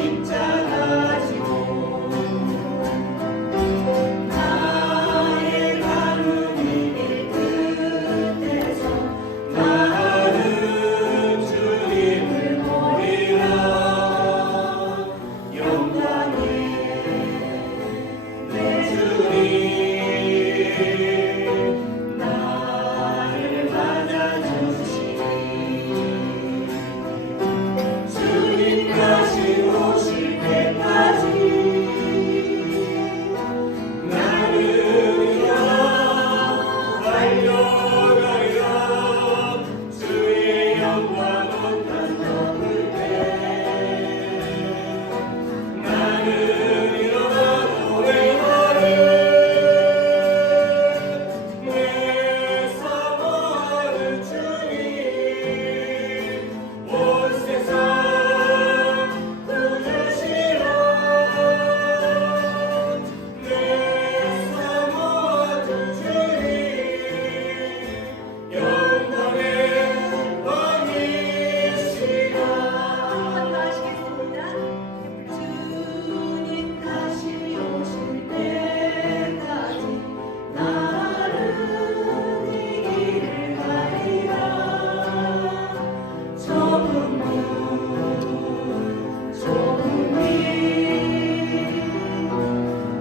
십자가 지고 나의 가는 이 길 끝에서 나는 주님을 보리라. 영광의 내 주님 나를 맞아주시니 주님 다시 오실 때까지 나는 일어나 달려가리라. 주의 영광 온 땅 덮을 때 나는 일어나 노래하리. 내 사모하는 주님 온 세상 구주시라. 내 사모하는 주님 영광의 왕이시라. 한번 더 하시겠습니다. 주님 다시 오실 때까지 나는 이 길을 가리라. 좁은 문 좁은 길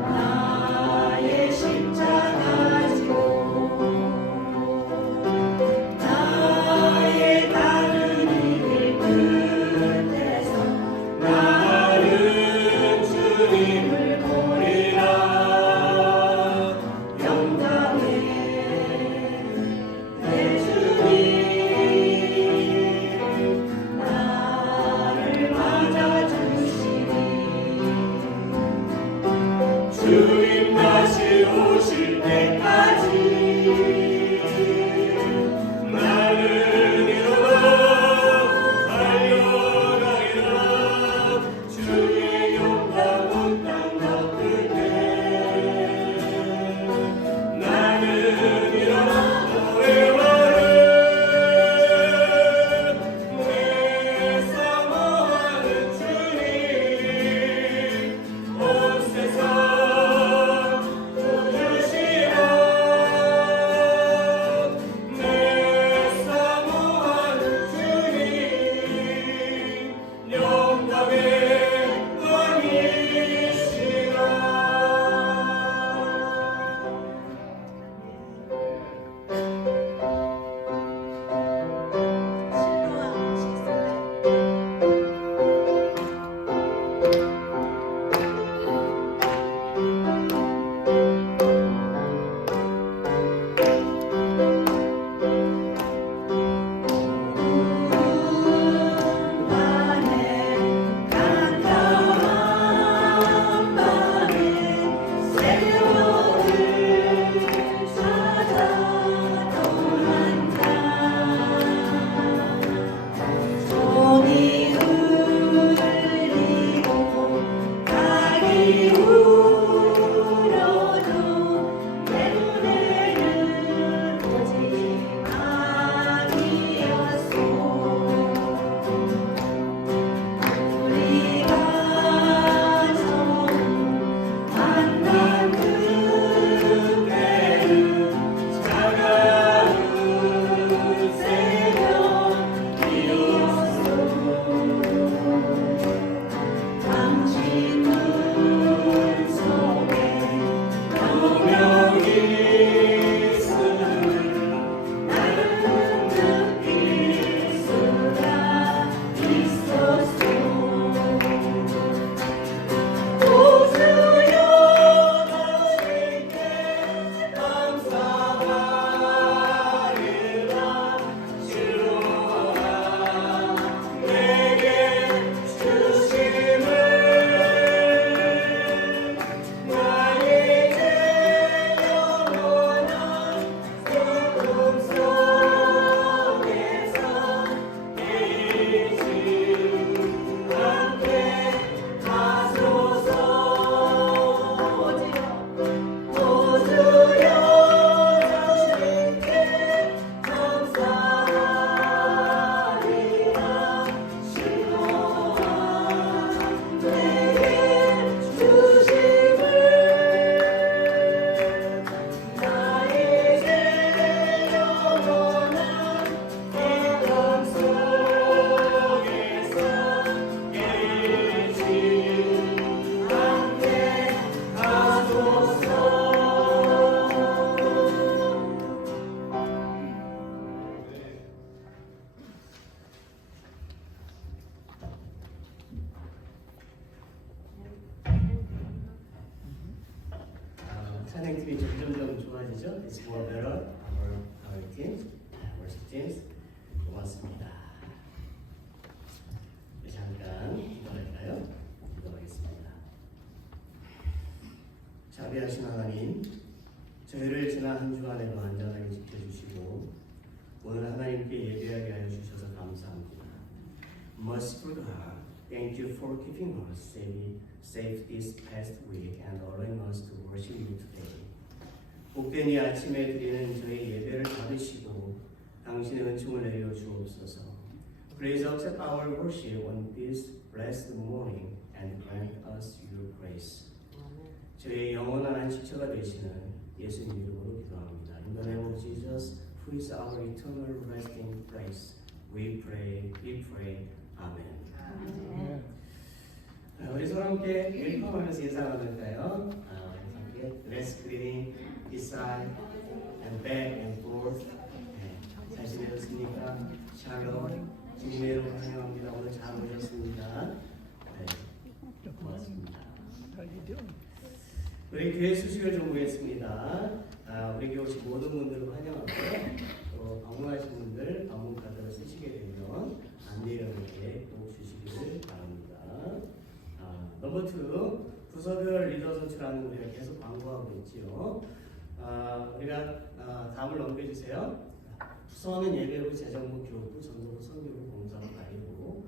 나의 십자가 지고 나의 가는 이 길 끝에서 나는 주님을 보리라. 영광의 내 주님 나를 맞아주시니 주님 다시 오실 때까지 나는 일어나 달려가리라. 주의 영광 온 땅 덮을 때 나는 일어나 노래하리. 내 사모하는 주님 온 세상 구주시라. 찬양팀이 점점 좋아지죠? It's more better. Our teams, worship teams. 고맙습니다. 네, 잠깐 기도할까요? 기도하겠습니다. 자비하신 하나님, 저희를 지난 한 주간에도 안전하게 지켜주시고 오늘 하나님께 예배하게 하여 주셔서 감사합니다. Merciful God, thank you for keeping us safe this past week and allowing us to worship you today. 복된 이 아침에 드리는 저희 예배를 받으시고 당신의 은총을 내려 주옵소서. Please accept our worship on this blessed morning and grant us your grace. 저희의 영원한 안식처가 되시는 예수님 이름으로 기도합니다. In the name of Jesus, who is our eternal resting place, we pray. 아멘. 우리 서로 함께 웰컴하면서 인사 나눌까요? 우리 함께 Let's greeting this side and back and forth. 잘 지내셨습니까? 샬롬, 주님의 이름으로 환영합니다. 오늘 잘 오셨습니다. 네, 고맙습니다. 우리 교회 수식을 좀 보겠습니다. 우리 교회 오신 모든 분들을 환영하고요. 또 방문하신 분들 방문 카드를 쓰시게 되면 안내연에게 꼭 주시기를 바랍니다. 넘버 2, 부서별 리더 선출하는 우리가 계속 광고하고 있지요. 우리가 다음을 넘겨주세요. 부서는 예배부, 재정부, 기록부, 전도부, 선교부, 공사부, 관리부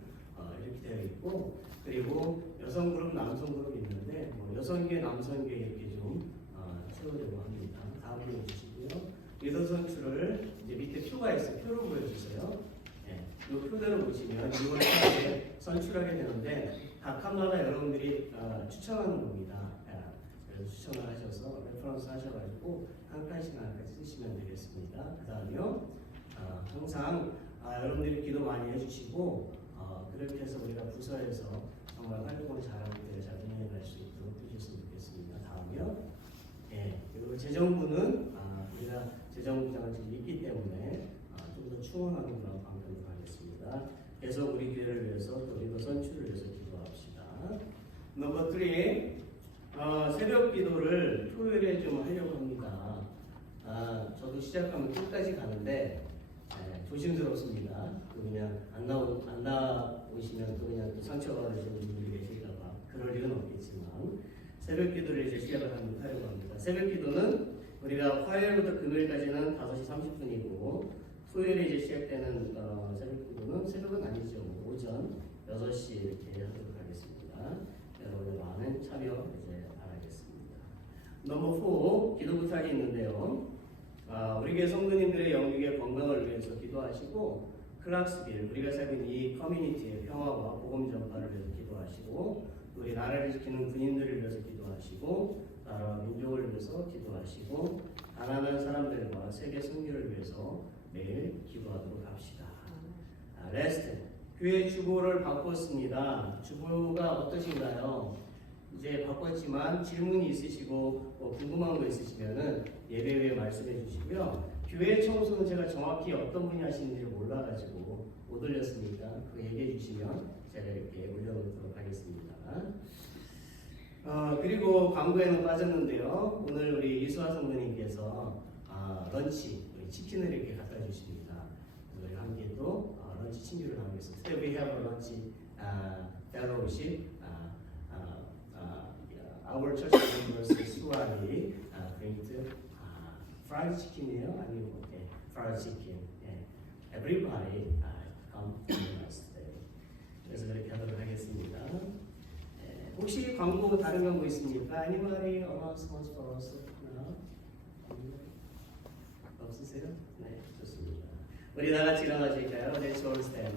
이렇게 되어 있고, 그리고 여성 그룹, 남성 그룹이 있는데 여성계, 남성계 이렇게 좀 세우려고 합니다. 다음 보여주시고요. 리더 선출을 이제 밑에 표가 있어요. 표를 보여주세요. 이 표대로 보시면 6월 4일에 선출하게 되는데 각 칸마다 여러분들이 추천하는 겁니다. 그래서 추천을 하셔서 레퍼런스 하셔가지고 한 칸씩 쓰시면 되겠습니다. 그 다음에요. 항상 여러분들이 기도 많이 해주시고 그렇게 해서 우리가 부서에서 정말 활동을 잘하고 잘 진행할 수 있도록 해주셨으면 좋겠습니다. 다음이요. 그리고 재정부는 우리가 재정부장을 지금 있기 때문에 좀 더 충원하는 그런 방법으로 가겠습니다. 계속 우리 교회를 위해서 또 리더 선출을 위해서 기도합시다. 넘버 3, 새벽 기도를 토요일에 좀 하려고 합니다. 저도 시작하면 끝까지 가는데 조심스럽습니다. 또 그냥 안 나오시면 또 그냥 또 상처받으시는 분들이 계실까봐 그럴 일은 없겠지만 새벽 기도를 이제 시작을 하려고 합니다. 새벽 기도는 우리가 화요일부터 금요일까지는 5시 30분이고 토요일에 이제 시작되는 새벽 기도는 새벽은 아니죠. 오전 6시 이렇게 하도록 하겠습니다. 여러분의 많은 참여 이제 바라겠습니다. 넘버 4, 기도 부탁이 있는데요. 우리 교회 성도님들의 영육의 건강을 위해서 기도하시고 클락스빌, 우리가 살고 있는 이 커뮤니티의 평화와 복음 전파를 위해서 기도하시고 우리 나라를 지키는 군인들을 위해서 기도하시고 나라와 민족을 위해서 기도하시고 가난한 사람들과 세계 승리를 위해서 매일 기도하도록 합시다. 레스트, 교회 주보를 바꿨습니다. 주보가 어떠신가요? 이제 바꿨지만 질문이 있으시고 궁금한 거 있으시면은 예배 후에 말씀해 주시고요. 교회 청소는 제가 정확히 어떤 분이 하시는지 몰라가지고 못 올렸으니까 그거 얘기해 주시면 제가 이렇게 올려놓도록 하겠습니다. 그리고 광고에는 빠졌는데요. 오늘 우리 이수아 성도님께서 런치, 치킨을 이렇게 갖다 주십니다. 그래서 우리 함께 또 런치 친구를 하겠습니다. Today we have a lunch fellowship. Our church members 수아리 bring fried chicken이에요? 아니면 fried chicken. Everybody come to us today. 그래서 그렇게 하도록 하겠습니다. 혹시 광고 다른 광고 있습니까? Anybody announcements for us? 없으세요? 네, 좋습니다. 우리 다 같이 일어나실까요? Let's all stand.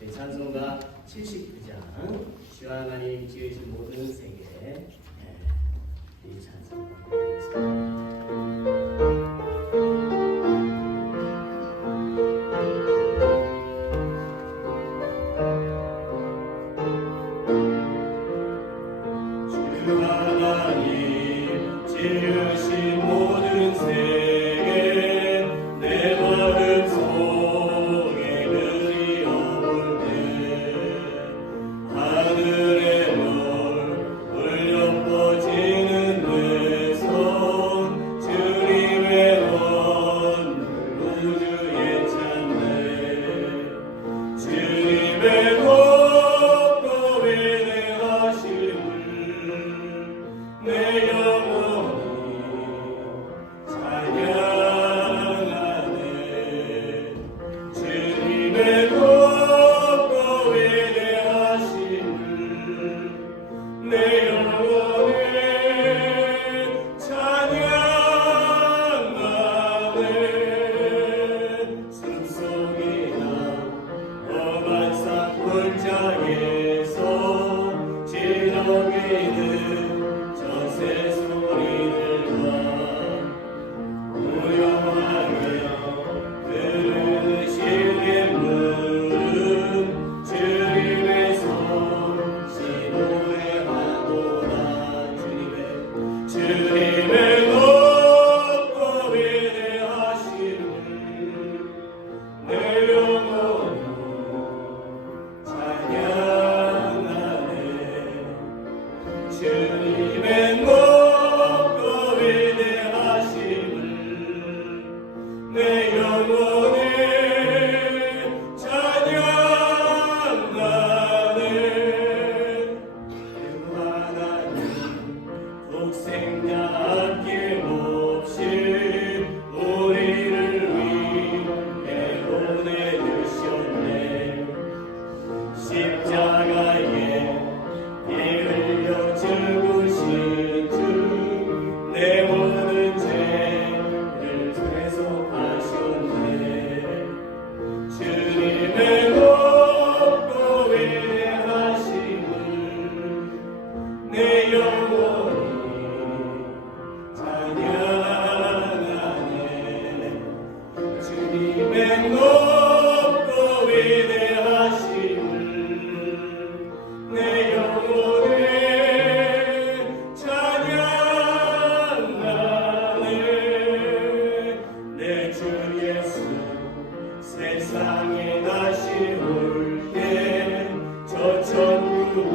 네, 찬송가 79장 주 하나님 지으신 모든 세계 이 찬송가 부르겠습니다. 주 하나님 지으신 모든 세계 내 마음 속에 그리워올 때 하늘의 별 울려 퍼지는 내 손 내 영혼에 찬양하네. 숨소리나 험한 산골짜기에서 지렁이는 전세 소리들과 우영하게 흐르는 시냇물은 주님의 손 노래하도다. 주님의 높고 위대하심을 내 영혼이 찬양하네. 주님의 높고 위대하심을 내 영혼이 찬양하네. 하나님 독생자 아낌없이 우리를 위해 보내주셨네. 십자가에 피 흘려 죽으신 주 내 모든 죄를 대속하셨네. 주님의 높고 위대하심을 내 영혼이 찬양하네. 주님의 높고 위대하심을 내 영혼이 찬양하네. 내 주 예수 세상에 다시 올 때 저 천국으로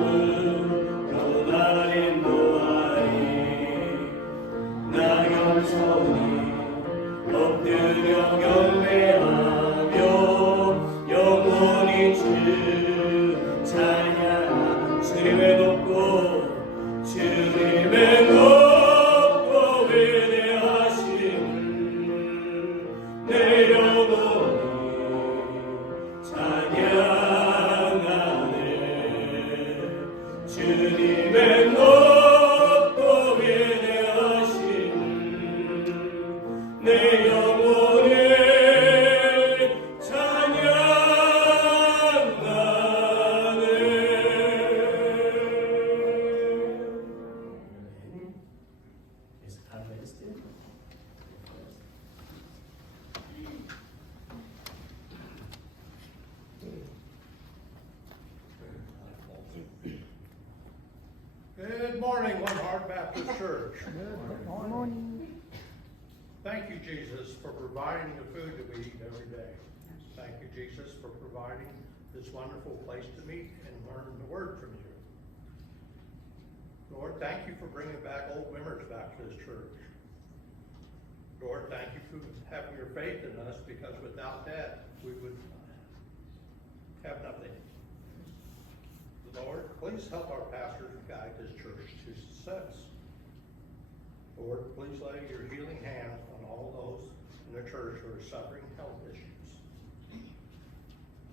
날 인도하리. 나 겸손히 엎드려 경배하며 영원히 주 찬양. 주님의 높고 위대하심을 내 영혼이 찬양하네. 주님의 높고 위대하심을 내 영혼이 찬양하네. Yes, harvest. Good morning, One Heart Baptist Church. Thank you, Jesus, for providing the food that we eat every day. Thank you, Jesus, for providing this wonderful place to meet and learn the Word from you. Lord, thank you for bringing back old memories back to this church. Lord, thank you for having your faith in us, because without that, we would have nothing. Lord, please help our pastors guide this church to success. Lord, please lay your healing hands on all those in the church who are suffering health issues.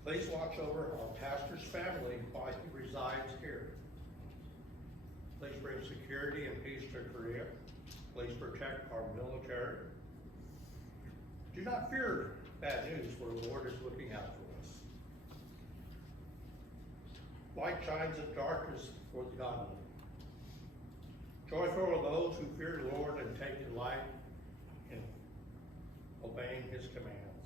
Please watch over our pastor's family while he resides here. Please bring security and peace to Korea. Please protect our military. Do not fear bad news, for the Lord is looking out for us. Light shines in darkness for the godly. Joyful are those who fear the Lord and take delight in obeying his commands.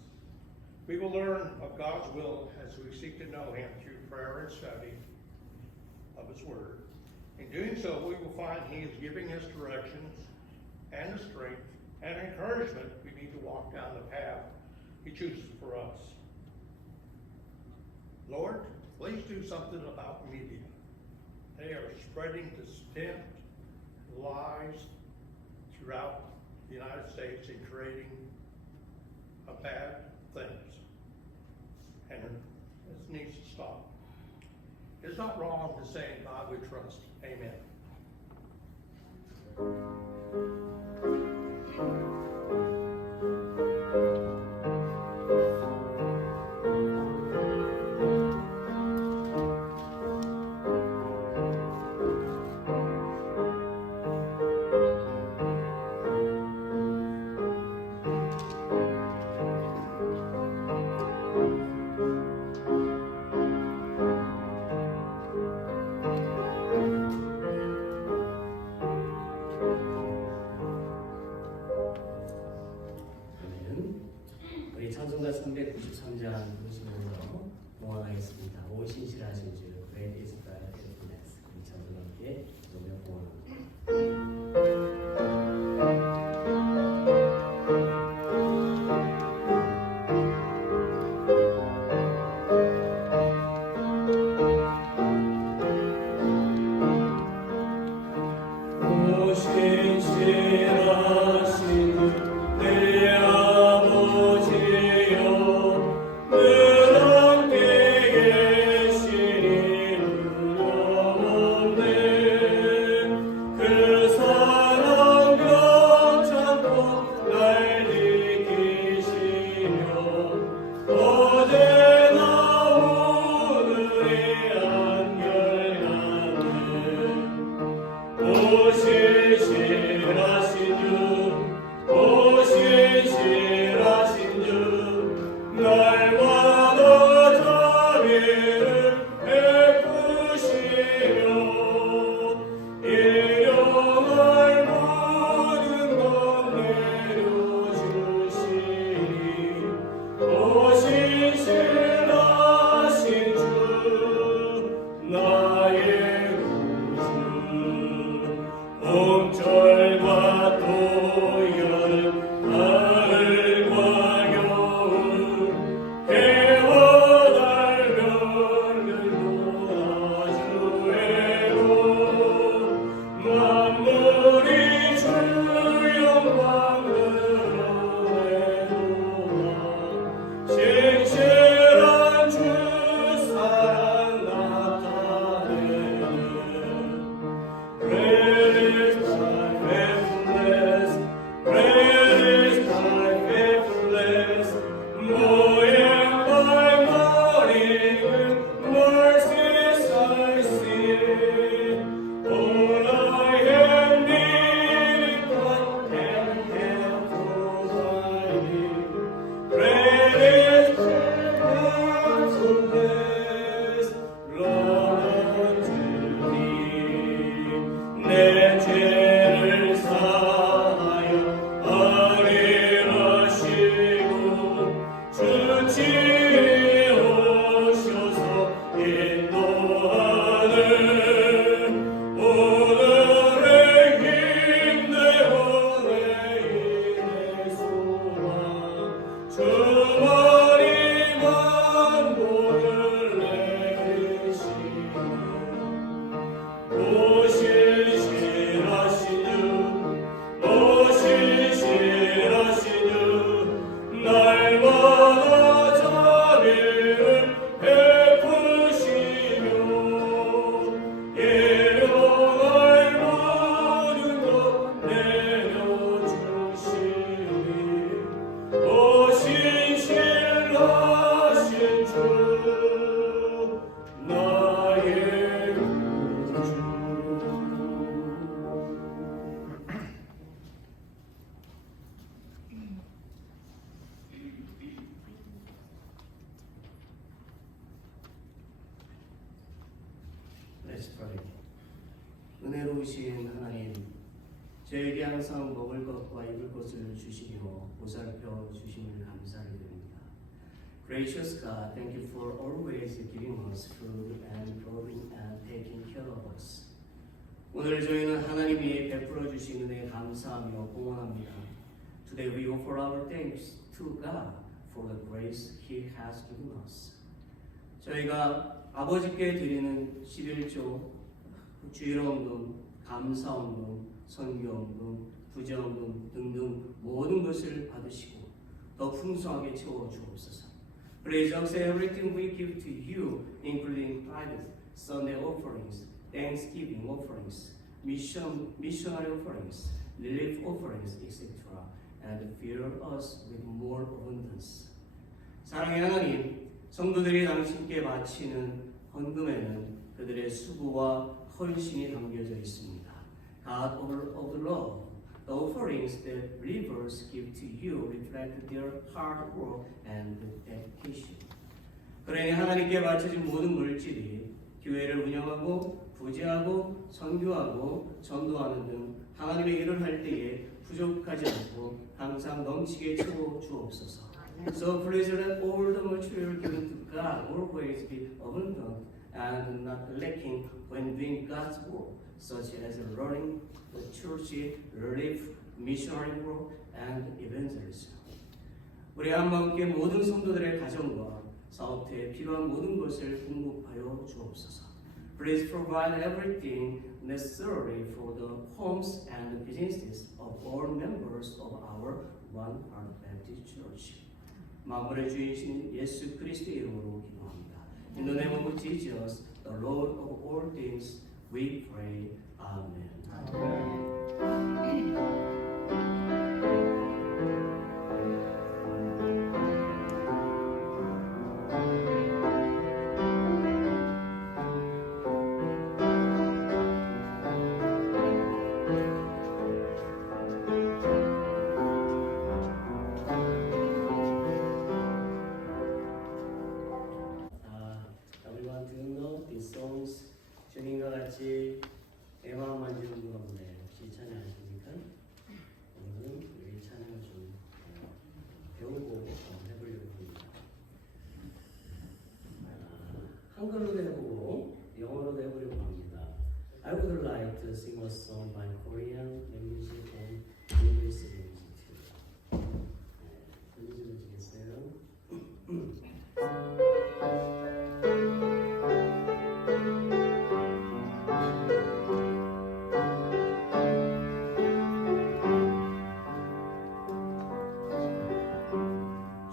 We will learn of God's will as we seek to know him through prayer and study of his word. In doing so, we will find he is giving us directions and the strength and encouragement we need to walk down the path he chooses for us. Lord, please do something about media. They are spreading distinct lies throughout the United States and creating bad things. And this needs to stop. It's not wrong to say in God we trust. Amen. Let's pray. 은혜로우신 하나님, 저에게 항상 먹을 것과 입을 것을 주시며 보살펴 주심을 감사를 드립니다. Gracious God, thank you for always giving us food and clothing and taking care of us. 오늘 저희는 하나님이 베풀어 주신 은혜에 감사하며 공헌합니다. Today we offer our thanks to God for the grace He has given us. 저희가 아버지께 드리는 11조, 주일원금, 감사원금, 선교원금, 부정원금 등등 모든 것을 받으시고 더 풍성하게 채워 주옵소서. Please accept everything we give to you, including private Sunday offerings, Thanksgiving offerings, missionary offerings, relief offerings, etc. and fill us with more abundance. 사랑의 하나님, 성도들이 당신께 바치는 헌금에는 그들의 수고와 헌신이 담겨져 있습니다. God of love, the offerings that believers give to you reflect their hard work and dedication. 그러니 하나님께 바쳐진 모든 물질이 교회를 운영하고 부재하고 선교하고 전도하는 등 하나님의 일을 할 때에 부족하지 않고 항상 넘치게 채워 주옵소서. So please let all the material given to God always be abundant and not lacking when doing God's work, such as running the church, relief, missionary work, and evangelism. 우리 한마음께 모든 성도들의 가정과 사업터에 필요한 모든 것을 공급하여 주옵소서. Please provide everything necessary for the homes and businesses of all members of our One Heart Baptist Church. 만물의 주이신 예수 그리스도의 이름으로 기도합니다. In the name of Jesus, the Lord of all things, we pray. Amen. Everyone do know these songs. 주님과 같이 내 마음 만지는 가운데 혹시 찬양하십니까? 오늘은 우리 찬양을 좀 배우고 해보려고 합니다. 한글로도 해보고 영어로도 해보려고 합니다. I would like to sing a song by Korean language and English language too. 들려주면 주겠어요?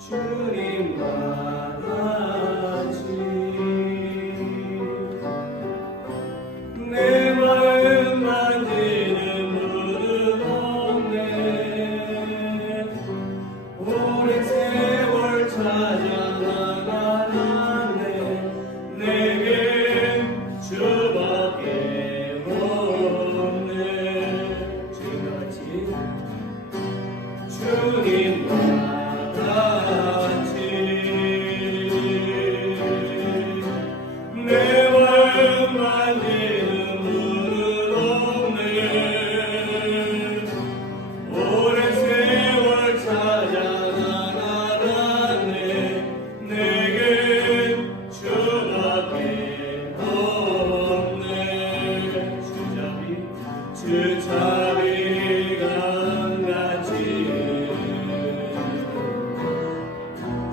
주님과 같이 내 마음 만지는 분은 없네. 오랜 세월 찾아 나가네. 내겐 주밖에 없네. 주님과 같이 주님과 내 마음 만지는 분은 없네. 오랜 세월 찾아 나가네. 내겐 주밖에 없네. 주잡이 강같이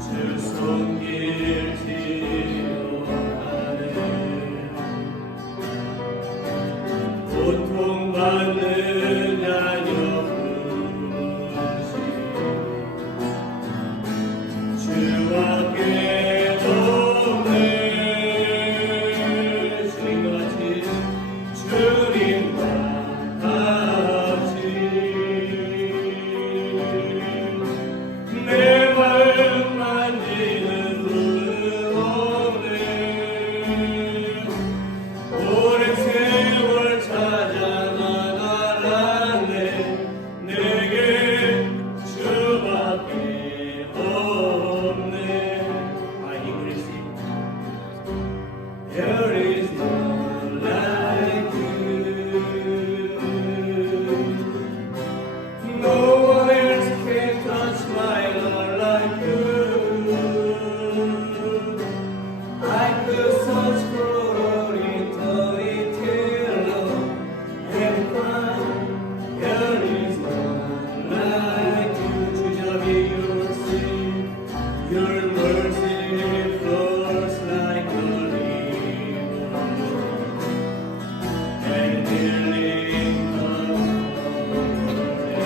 주 손길 지원하네. 고통받는 자녀 부르시 주밖에 없네. 주님과 같이 주님과 같이 내 마음 만지는 분은 없네. 오랜 세월 찾아 나가네. 내게 주밖에 없네. English. There is none like you. No one else can touch my heart like you. I could search for all eternity long and find there is none like you. 주잡이 your mercy flows like a river and healing comes from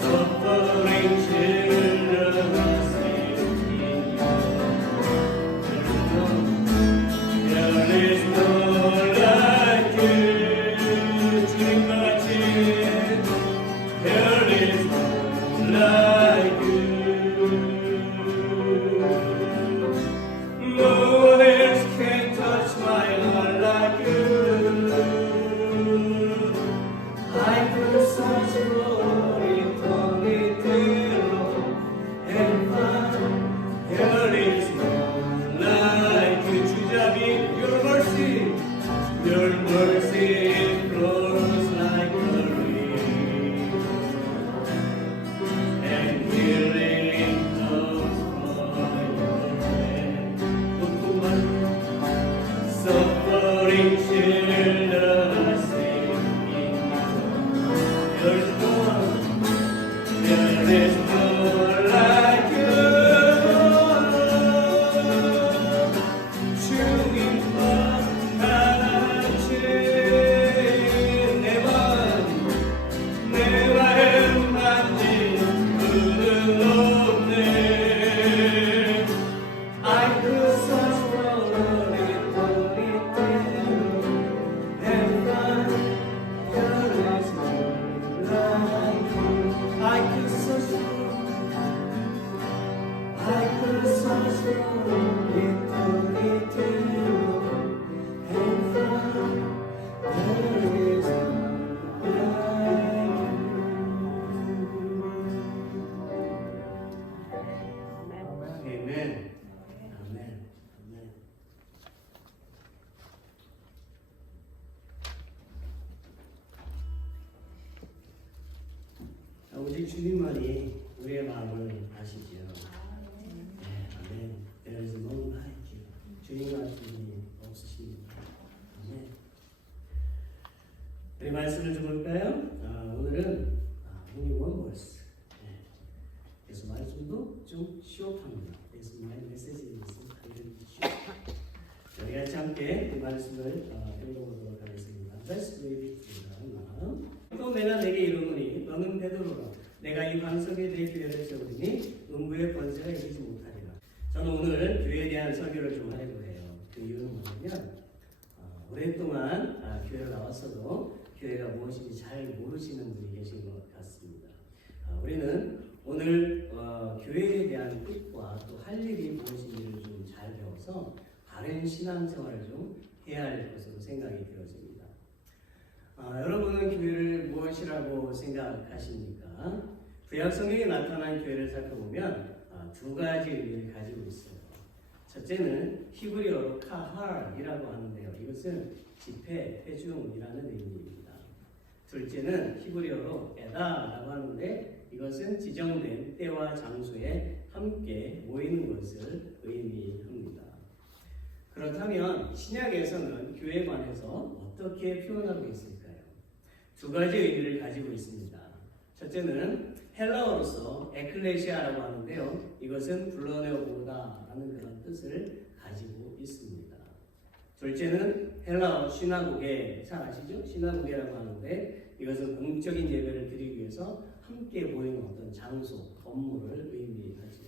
suffering children are singing. There is no like you. 주님과 같이 there is no like you. No one else can touch my heart like you. I could search for eternity long and find there is none like you. 주잡이 your mercy flows like a river and healing comes from your hand. Suffering children are singing. There is no like you. 주님만이 우리의 마음을 아시지요. 네, 아멘. There is none like you. 주님 같은 분이 없으십니다. 아멘. 우리 말씀을 좀 볼까요? 오늘은 only one verse. 네. 그래서 말씀도 좀 시업합니다. 그래서 my message is very short. 우리 같이 함께 이 말씀을 읽어보도록 하겠습니다. Let's read it together. 또 내가 내게 이르노니 너는 베드로라. 내가 이 반석에 대해 교회를 세우리니 음부의 권세가 이기지 못하리라. 저는 오늘 교회에 대한 설교를 좀 하려고 해요. 그 이유는 뭐냐면 오랫동안 교회를 나왔어도 교회가 무엇인지 잘 모르시는 분이 계신 것 같습니다. 우리는 오늘 교회에 대한 뜻과 또 할 일이 무엇인지를 좀 잘 배워서 바른 신앙생활을 좀 해야 할 것으로 생각이 되어집니다. 여러분은 교회를 무엇이라고 생각하십니까? 구약 성경에 나타난 교회를 살펴보면 두 가지 의미를 가지고 있어요. 첫째는 히브리어로 카할이라고 하는데요. 이것은 집회, 회중이라는 의미입니다. 둘째는 히브리어로 에다라고 하는데 이것은 지정된 때와 장소에 함께 모이는 것을 의미합니다. 그렇다면 신약에서는 교회에 관해서 어떻게 표현하고 있을까요? 두 가지 의미를 가지고 있습니다. 첫째는 헬라어로서 에클레시아라고 하는데요. 이것은 불러내어 보다라는 그런 뜻을 가지고 있습니다. 둘째는 헬라어 시나고게, 잘 아시죠? 시나고게라고 하는데 이것은 공적인 예배를 드리기 위해서 함께 모이는 어떤 장소, 건물을 의미하죠.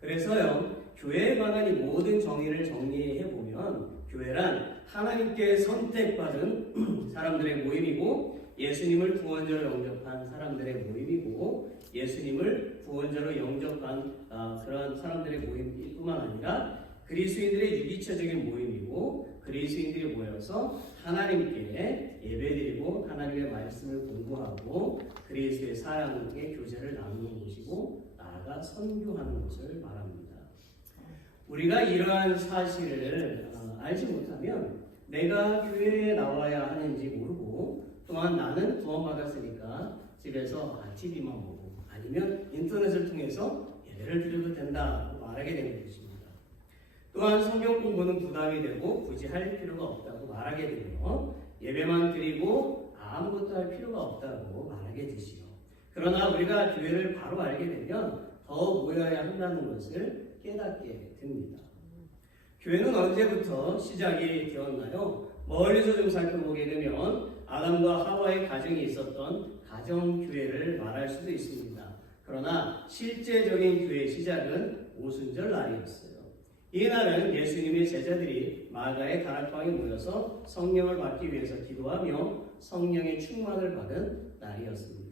그래서요, 교회에 관한 이 모든 정의를 정리해 보면 교회란 하나님께 선택받은 사람들의 모임이고 예수님을 구원자로 영접한 사람들의 모임이고 예수님을 구원자로 영접한 그러한 사람들의 모임일 뿐만 아니라 그리스도인들의 유기체적인 모임이고 그리스도인들이 모여서 하나님께 예배드리고 하나님의 말씀을 공부하고 그리스도의 사랑의 교제를 나누는 곳이고 나아가 선교하는 것을 말합니다. 우리가 이러한 사실을 알지 못하면 내가 교회에 나와야 하는지 모르고 또한 나는 구원받았으니까 집에서 TV만 보고 아니면 인터넷을 통해서 예배를 드려도 된다고 말하게 되는 것입니다. 또한 성경 공부는 부담이 되고 굳이 할 필요가 없다고 말하게 되며 예배만 드리고 아무것도 할 필요가 없다고 말하게 되시요. 그러나 우리가 교회를 바로 알게 되면 더 모여야 한다는 것을 깨닫게 됩니다. 교회는 언제부터 시작이 되었나요? 멀리서 좀 살펴보게 되면 아담과 하와의 가정이 있었던 가정교회를 말할 수도 있습니다. 그러나 실제적인 교회의 시작은 오순절 날이었어요. 이 날은 예수님의 제자들이 마가의 다락방에 모여서 성령을 받기 위해서 기도하며 성령의 충만을 받은 날이었습니다.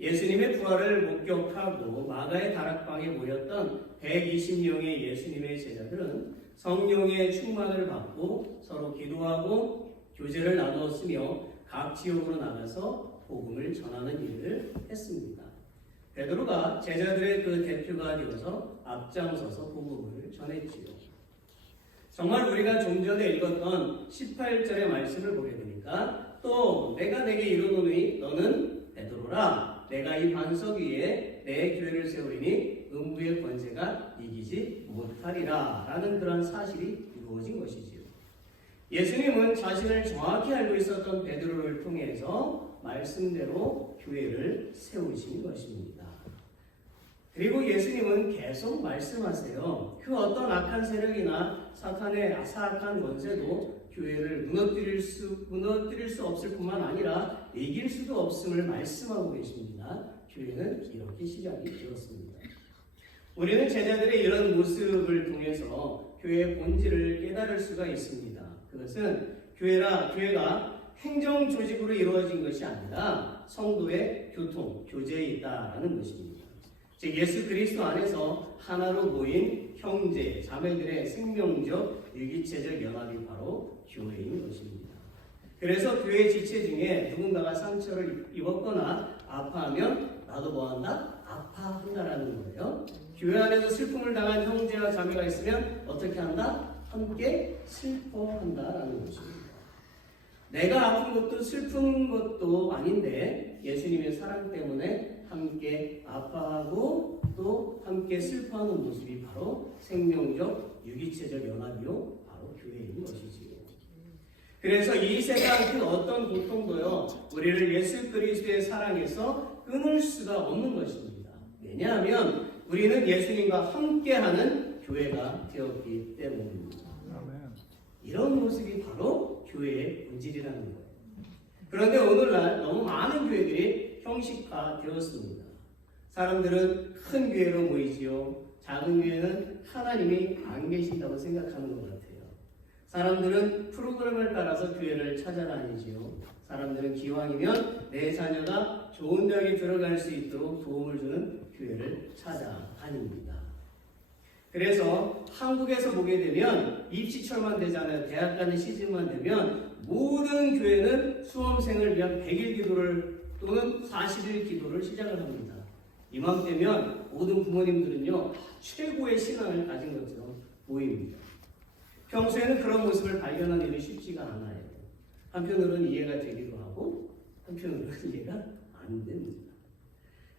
예수님의 부활을 목격하고 마가의 다락방에 모였던 120명의 예수님의 제자들은 성령의 충만을 받고 서로 기도하고 교제를 나누었으며 각 지역으로 나가서 복음을 전하는 일을 했습니다. 베드로가 제자들의 그 대표가 되어서 앞장서서 복음을 전했지요. 정말 우리가 좀 전에 읽었던 18절의 말씀을 보게 되니까 또 내가 내게 이르노니 너는 베드로라 내가 이 반석 위에 내 교회를 세우리니 음부의 권세가 이기지 못하리라 라는 그런 사실이 이루어진 것이지요. 예수님은 자신을 정확히 알고 있었던 베드로를 통해서 말씀대로 교회를 세우신 것입니다. 그리고 예수님은 계속 말씀하세요. 그 어떤 악한 세력이나 사탄의 사악한 권세도 교회를 무너뜨릴 수 없을 뿐만 아니라 이길 수도 없음을 말씀하고 계십니다. 교회는 이렇게 시작이 되었습니다. 우리는 제자들의 이런 모습을 통해서 교회의 본질을 깨달을 수가 있습니다. 그것은 교회가 행정 조직으로 이루어진 것이 아니라 성도의 교제에 있다라는 것입니다. 즉 예수 그리스도 안에서 하나로 모인 형제, 자매들의 생명적, 유기체적 연합이 바로 교회인 것입니다. 그래서 교회 지체 중에 누군가가 상처를 입었거나 아파하면 나도 뭐한다? 아파한다라는 거예요. 교회 안에서 슬픔을 당한 형제와 자매가 있으면 어떻게 한다? 함께 슬퍼한다라는 것입니다. 내가 아픈 것도 슬픈 것도 아닌데 예수님의 사랑 때문에 함께 아파하고 또 함께 슬퍼하는 모습이 바로 생명적 유기체적 연합이요 바로 교회인 것이지요. 그래서 이 세상 그 어떤 고통도요 우리를 예수 그리스도의 사랑에서 끊을 수가 없는 것입니다. 왜냐하면 우리는 예수님과 함께하는 교회가 되었기 때문입니다. 이런 모습이 바로 교회의 본질이라는 거예요. 그런데 오늘날 너무 많은 교회들이 형식화되었습니다. 사람들은 큰 교회로 모이지요. 작은 교회는 하나님이 안 계신다고 생각하는 것 같아요. 사람들은 프로그램을 따라서 교회를 찾아다니지요. 사람들은 기왕이면 내 자녀가 좋은 대학에 들어갈 수 있도록 도움을 주는 교회를 찾아다닙니다. 그래서 한국에서 보게 되면 입시철만 되잖아요. 대학 가는 시즌만 되면 모든 교회는 수험생을 위한 100일 기도를 또는 40일 기도를 시작을 합니다. 이맘때면 모든 부모님들은요 최고의 신앙을 가진 것처럼 보입니다. 평소에는 그런 모습을 발견하는 일이 쉽지가 않아요. 한편으로는 이해가 되기도 하고 한편으로는 이해가 안 됩니다.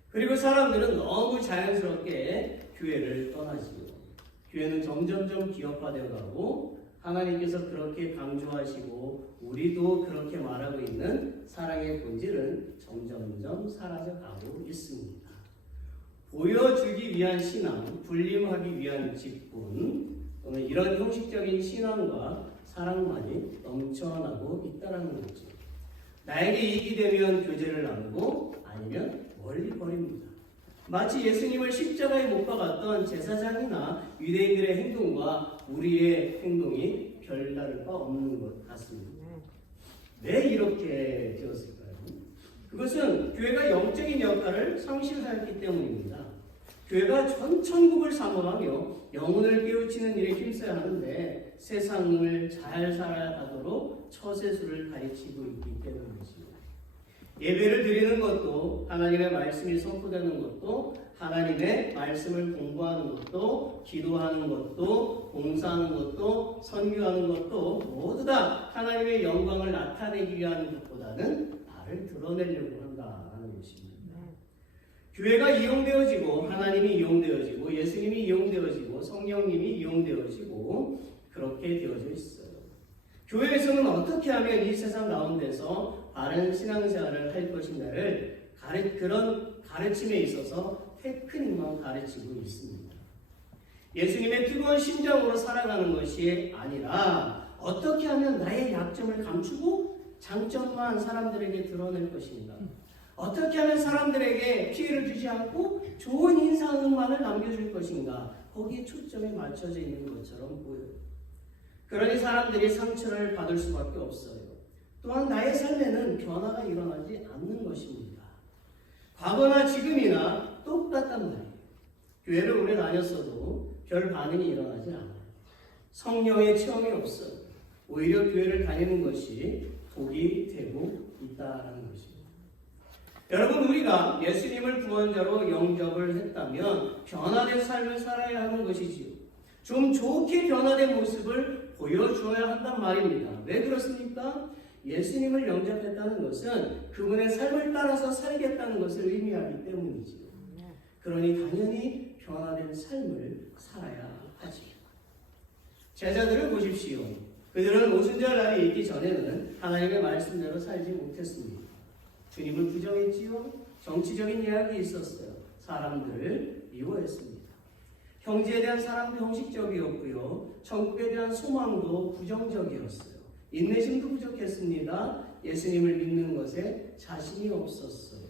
그리고 사람들은 너무 자연스럽게 교회를 떠나지요. 교회는 점점점 기업화되어 가고 하나님께서 그렇게 강조하시고 우리도 그렇게 말하고 있는 사랑의 본질은 점점점 사라져가고 있습니다. 보여주기 위한 신앙, 불림하기 위한 직분 또는 이런 형식적인 신앙과 사랑만이 넘쳐나고 있다는 거죠. 나에게 이익이 되면 교제를 나누고 아니면 멀리 버립니다. 마치 예수님을 십자가에 못 박았던 제사장이나 유대인들의 행동과 우리의 행동이 별다를 바 없는 것 같습니다. 왜 이렇게 되었을까요? 그것은 교회가 영적인 역할을 상실하였기 때문입니다. 교회가 전 천국을 사모하며 영혼을 깨우치는 일에 힘써야 하는데 세상을 잘 살아가도록 처세술을 가르치고 있기 때문이죠. 예배를 드리는 것도 하나님의 말씀이 선포되는 것도 하나님의 말씀을 공부하는 것도 기도하는 것도 봉사하는 것도 선교하는 것도 모두 다 하나님의 영광을 나타내기 위한 것보다는 나를 드러내려고 한다는 것입니다. 교회가 이용되어지고 하나님이 이용되어지고 예수님이 이용되어지고 성령님이 이용되어지고 그렇게 되어져 있어요. 교회에서는 어떻게 하면 이 세상 가운데서 바른 신앙생활을 할 것인가를 그런 가르침에 있어서 테크닉만 가르치고 있습니다. 예수님의 뜨거운 심정으로 살아가는 것이 아니라 어떻게 하면 나의 약점을 감추고 장점만 사람들에게 드러낼 것인가, 어떻게 하면 사람들에게 피해를 주지 않고 좋은 인상만을 남겨줄 것인가, 거기에 초점이 맞춰져 있는 것처럼 보여요. 그러니 사람들이 상처를 받을 수밖에 없어요. 또한 나의 삶에는 변화가 일어나지 않는 것입니다. 과거나 지금이나 똑같단 말이에요. 교회를 오래 다녔어도 별 반응이 일어나지 않아요. 성령의 체험이 없어요. 오히려 교회를 다니는 것이 독이 되고 있다는 것입니다. 여러분, 우리가 예수님을 구원자로 영접을 했다면 변화된 삶을 살아야 하는 것이지요. 좀 좋게 변화된 모습을 보여주어야 한단 말입니다. 왜 그렇습니까? 예수님을 영접했다는 것은 그분의 삶을 따라서 살겠다는 것을 의미하기 때문이지요. 그러니 당연히 변화된 삶을 살아야 하지요. 제자들을 보십시오. 그들은 오순절 날이 있기 전에는 하나님의 말씀대로 살지 못했습니다. 주님을 부정했지요. 정치적인 이야기 있었어요. 사람들을 미워했습니다. 형제에 대한 사랑도 형식적이었고요. 천국에 대한 소망도 부정적이었어요. 인내심도 부족했습니다. 예수님을 믿는 것에 자신이 없었어요.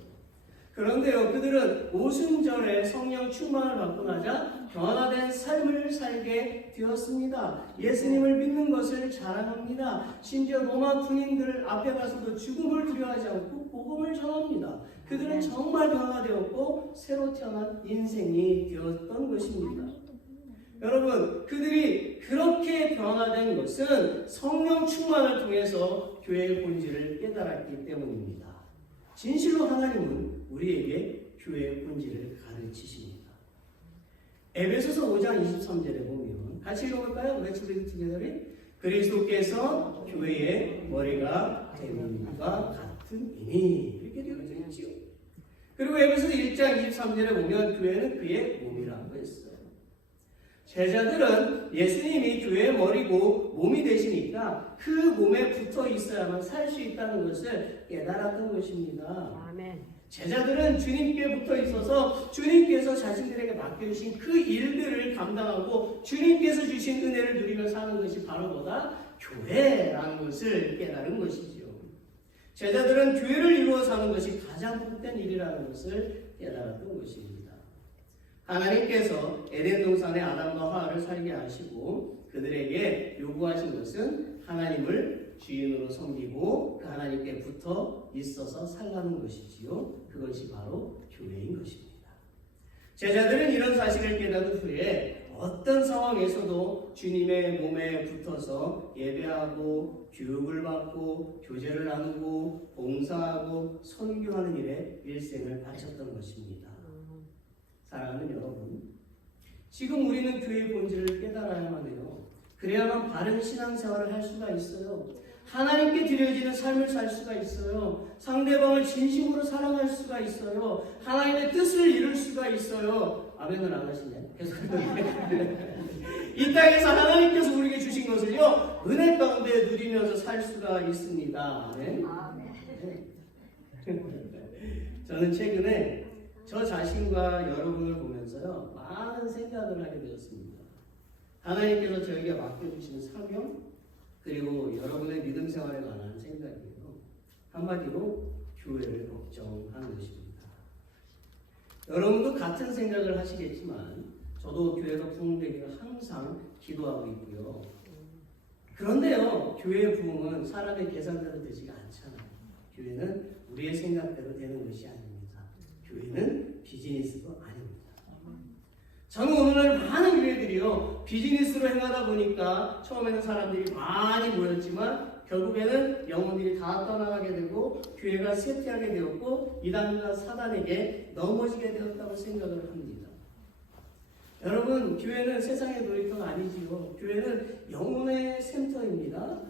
그런데요, 그들은 오순절에 성령 충만을 받고 나자 변화된 삶을 살게 되었습니다. 예수님을 믿는 것을 자랑합니다. 심지어 로마 군인들 앞에 가서도 죽음을 두려워하지 않고 복음을 전합니다. 그들은 정말 변화되었고 새로 태어난 인생이 되었던 것입니다. 여러분, 그들이 그렇게 변화된 것은 성령 충만을 통해서 교회의 본질을 깨달았기 때문입니다. 진실로 하나님은 우리에게 교회의 본질을 가르치십니다. 에베소서 5장 23절에 보면 같이 읽어볼까요? Let's read together. 그리스도께서 교회의 머리가 됨과 같으니 이렇게 되어져 있지요. 그리고 에베소서 1장 23절에 보면 교회는 그의 몸이라고 했어요. 제자들은 예수님이 교회의 머리고 몸이 되시니까 그 몸에 붙어 있어야만 살 수 있다는 것을 깨달았던 것입니다. 아멘. 제자들은 주님께 붙어 있어서 주님께서 자신들에게 맡겨주신 그 일들을 감당하고 주님께서 주신 은혜를 누리며 사는 것이 바로 뭐다? 교회라는 것을 깨달은 것이지요. 제자들은 교회를 이루어 사는 것이 가장 복된 일이라는 것을 깨달았던 것입니다. 하나님께서 에덴 동산에 아담과 하와를 살게 하시고 그들에게 요구하신 것은 하나님을 주인으로 섬기고 그 하나님께 붙어 있어서 살라는 것이지요. 그것이 바로 교회인 것입니다. 제자들은 이런 사실을 깨달은 후에 어떤 상황에서도 주님의 몸에 붙어서 예배하고 교육을 받고 교제를 나누고 봉사하고 선교하는 일에 일생을 바쳤던 것입니다. 사랑하는 여러분, 지금 우리는 교회의 본질을 깨달아야만 해요. 그래야만 바른 신앙생활을 할 수가 있어요. 하나님께 드려지는 삶을 살 수가 있어요. 상대방을 진심으로 사랑할 수가 있어요. 하나님의 뜻을 이룰 수가 있어요. 아멘을 안 하시네. 계속 이 땅에서 하나님께서 우리에게 주신 것을요, 은혜 가운데 누리면서 살 수가 있습니다. 아멘. 저는 최근에 저 자신과 여러분을 보면서요, 많은 생각을 하게 되었습니다. 하나님께서 저에게 맡겨주시는 사명, 그리고 여러분의 믿음 생활에 관한 생각이에요. 한마디로 교회를 걱정하는 것입니다. 여러분도 같은 생각을 하시겠지만 저도 교회가 부흥되기를 항상 기도하고 있고요. 그런데요, 교회의 부흥은 사람의 계산대로 되지가 않잖아요. 교회는 우리의 생각대로 되는 것이 아닙니다. 교회는 비즈니스도 아닙니다. 저는 오늘날 많은 교회들이요, 비즈니스로 행하다 보니까 처음에는 사람들이 많이 모였지만 결국에는 영혼들이 다 떠나가게 되고 교회가 쇠퇴하게 되었고 이단과 사단에게 넘어지게 되었다고 생각을 합니다. 여러분, 교회는 세상의 놀이터가 아니지요. 교회는 영혼의 센터입니다.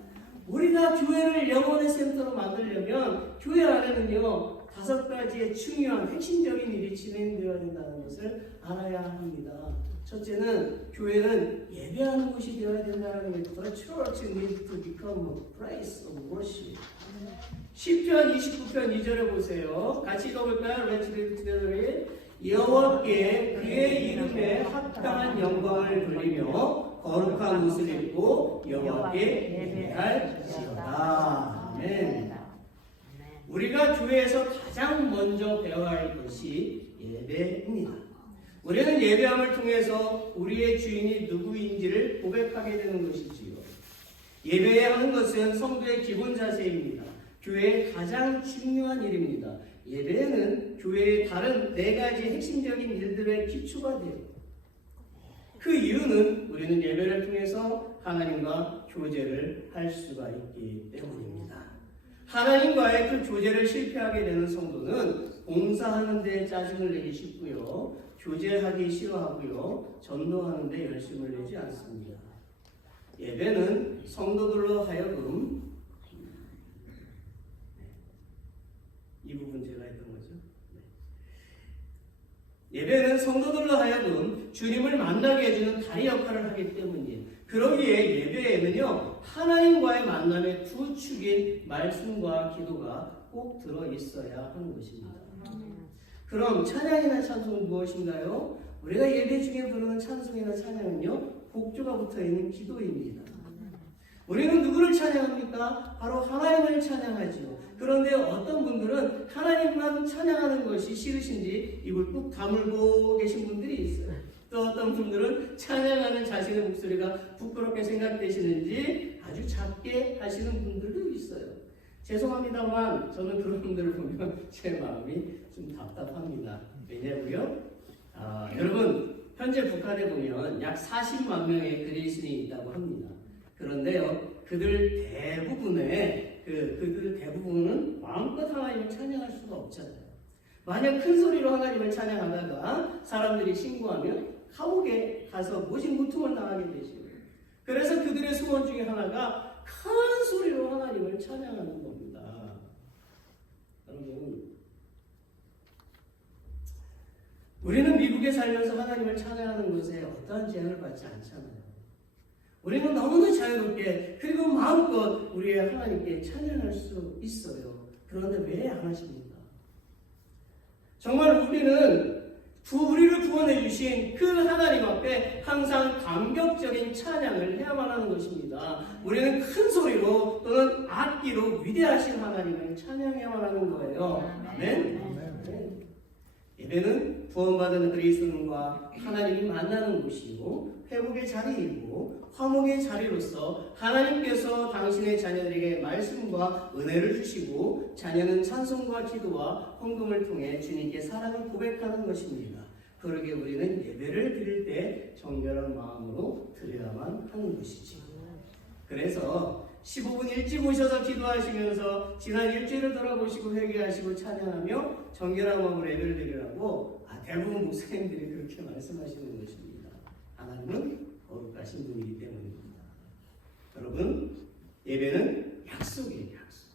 우리가 교회를 영혼의 센터로 만들려면 교회 안에는요, 5가지의 중요한 핵심적인 일이 진행되어야 된다는 것을 알아야 합니다. 첫째는 교회는 예배하는 곳이 되어야 된다는 것부터 Church needs to become a place of worship. 시편 29편 2절에 보세요. 같이 읽어볼까요? Let's read together. 여호와께 그의 이름에 합당한 영광을 돌리며 거룩한 옷을 입고 여호와께 예배할지어다. 아멘. 우리가 교회에서 가장 먼저 배워야 할 것이 예배입니다. 우리는 예배함을 통해서 우리의 주인이 누구인지를 고백하게 되는 것이지요. 예배해야 하는 것은 성도의 기본 자세입니다. 교회의 가장 중요한 일입니다. 예배는 교회의 다른 4가지 핵심적인 일들의 기초가 돼요. 그 이유는 우리는 예배를 통해서 하나님과 교제를 할 수가 있기 때문입니다. 하나님과의 그 교제를 실패하게 되는 성도는 봉사하는 데 짜증을 내기 쉽고요, 교제하기 싫어하고요, 전도하는 데 열심을 내지 않습니다. 예배는 성도들로 하여금, 이 부분 제가 했던 거죠. 예배는 성도들로 하여금 주님을 만나게 해주는 다리 역할을 하기 때문이에요. 그러기에 예배에는요, 하나님과의 만남의 두 축인 말씀과 기도가 꼭 들어있어야 하는 것입니다. 그럼 찬양이나 찬송은 무엇인가요? 우리가 예배 중에 부르는 찬송이나 찬양은요, 곡조가 붙어있는 기도입니다. 우리는 누구를 찬양합니까? 바로 하나님을 찬양하죠. 그런데 어떤 분들은 하나님만 찬양하는 것이 싫으신지 입을 꾹 다물고 계신 분들이 있어요. 또 어떤 분들은 찬양하는 자신의 목소리가 부끄럽게 생각되시는지 아주 작게 하시는 분들도 있어요. 죄송합니다만 저는 그런 분들을 보면 제 마음이 좀 답답합니다. 왜냐고요? 여러분, 현재 북한에 보면 약 40만 명의 그리스인이 있다고 합니다. 그런데요, 그들 대부분은 마음껏 하나님을 찬양할 수가 없잖아요. 만약 큰 소리로 하나님을 찬양하다가 사람들이 신고하면 감옥에 가서 모진 고통을 당하게 되시고요. 그래서 그들의 소원 중에 하나가 큰 소리로 하나님을 찬양하는 겁니다. 여러분, 우리는 미국에 살면서 하나님을 찬양하는 것에 어떠한 제한을 받지 않잖아요. 우리는 너무나 자유롭게 그리고 마음껏 우리의 하나님께 찬양할 수 있어요. 그런데 왜 안 하십니까? 정말 우리는 우리를 구원해 주신 그 하나님 앞에 항상 감격적인 찬양을 해야만 하는 것입니다. 우리는 큰 소리로 또는 악기로 위대하신 하나님을 찬양해야만 하는 거예요. 아멘? 아멘. 예배는 구원받은 그리스도인과 하나님이 만나는 곳이고 회복의 자리이고 화목의 자리로서 하나님께서 당신의 자녀들에게 말씀과 은혜를 주시고 자녀는 찬송과 기도와 헌금을 통해 주님께 사랑을 고백하는 것입니다. 그러게 우리는 예배를 드릴 때 정결한 마음으로 드려야만 하는 것이지. 그래서 15분 일찍 오셔서 기도하시면서 지난 일주일을 돌아보시고 회개하시고 찬양하며 정결한 마음으로 예배를 드리라고 대부분 목사님들이 그렇게 말씀하시는 것입니다. 하나님은 거룩하신 분이기 때문입니다. 여러분, 예배는 약속이에요, 약속.